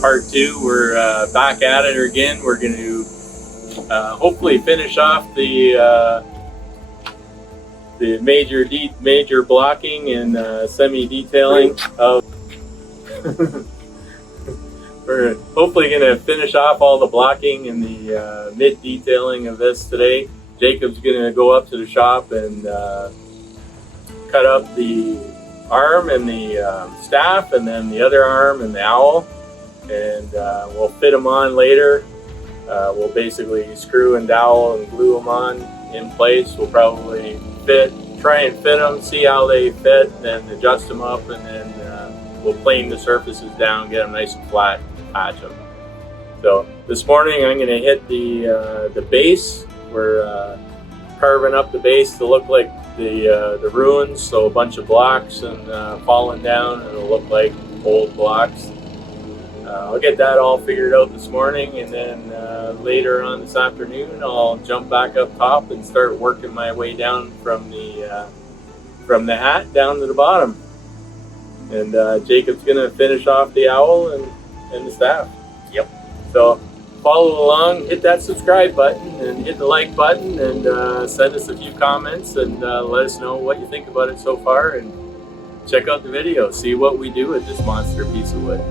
part two. We're back at it again. We're going to hopefully finish off the major blocking and semi-detailing of. We're hopefully going to finish off all the blocking and the mid-detailing of this today. Jacob's going to go up to the shop and cut up the arm and the staff, and then the other arm and the owl, and we'll fit them on later. We'll basically screw and dowel and glue them on in place. We'll probably try and fit them, see how they fit, then adjust them up, and then we'll plane the surfaces down, get them nice and flat, patch them. So this morning I'm going to hit the base. We're carving up the base to look like the ruins, so a bunch of blocks and falling down, and it'll look like old blocks. I'll get that all figured out this morning, and then later on this afternoon I'll jump back up top and start working my way down from the hat down to the bottom. And Jacob's gonna finish off the owl and the staff. Yep. So follow along, hit that subscribe button and hit the like button, and send us a few comments and let us know what you think about it so far, and check out the video, see what we do with this monster piece of wood.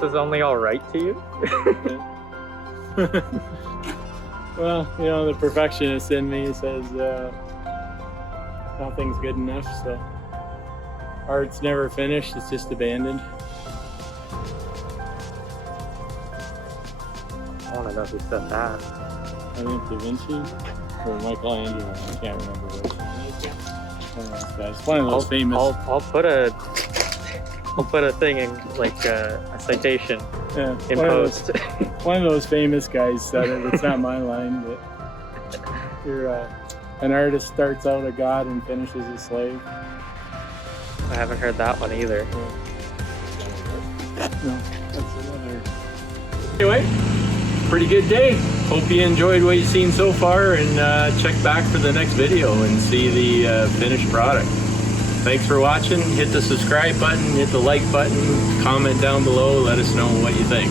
this is only all right to you? Well, you know, the perfectionist in me says nothing's good enough, so art's never finished, it's just abandoned. I want to know who said that. I think Da Vinci or Michelangelo, I can't remember which. It's one of those famous. I'll put a thing in, like a citation in post. One of those famous guys said it. It's not my line, but you're an artist starts out a god and finishes a slave. I haven't heard that one either. No, that's another. Anyway, pretty good day. Hope you enjoyed what you've seen so far, and check back for the next video and see the finished product. Thanks for watching. Hit the subscribe button, hit the like button, comment down below, let us know what you think.